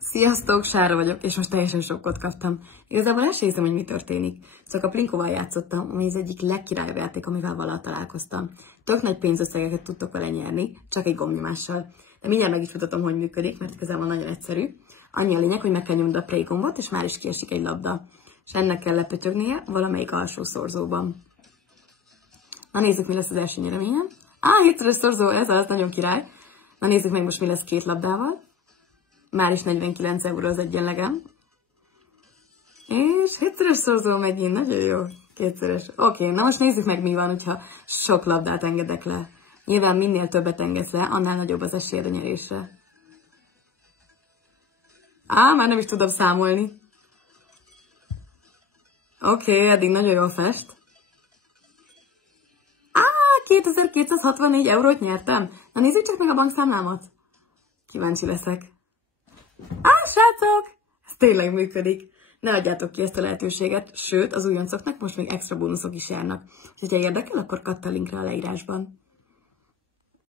Sziasztok, Sára vagyok, és most teljesen sokkot kaptam. Igazából el sem hiszem, hogy mi történik. Szóval a Plinkóval játszottam, ami az egyik legkirályabb játék, amivel valaha találkoztam. Tök nagy pénzösszegeket tudtok vele nyerni, csak egy gombnyomással. De mindjárt meg is mutatom, hogy működik, mert igazából nagyon egyszerű. Annyi a lényeg, hogy meg kell nyomnod a play gombot, és már is kiesik egy labda. És ennek kell lepötyögnie valamelyik alsó szorzóban. Na nézzük, mi lesz az első nyereményem. 7-szeres szorzó, ez az, nagyon király. Na nézzük meg most, mi lesz 2 labdával. Már is 49 euró az egyenlegem. És 7-szeres szorzó megint, nagyon jó. 2-szeres. Oké, na most nézzük meg, mi van, hogyha sok labdát engedek le. Nyilván minél többet engedsz le, annál nagyobb az esélyed a nyerésre. Már nem is tudom számolni. Oké, eddig nagyon jól fest. 2264 eurót nyertem. Na nézzük csak meg a bankszámlámat. Kíváncsi leszek. Srácok! Ez tényleg működik. Ne adjátok ki ezt a lehetőséget, sőt, az újoncoknak most még extra bónuszok is járnak. Ha érdekel, akkor katta linkre a leírásban.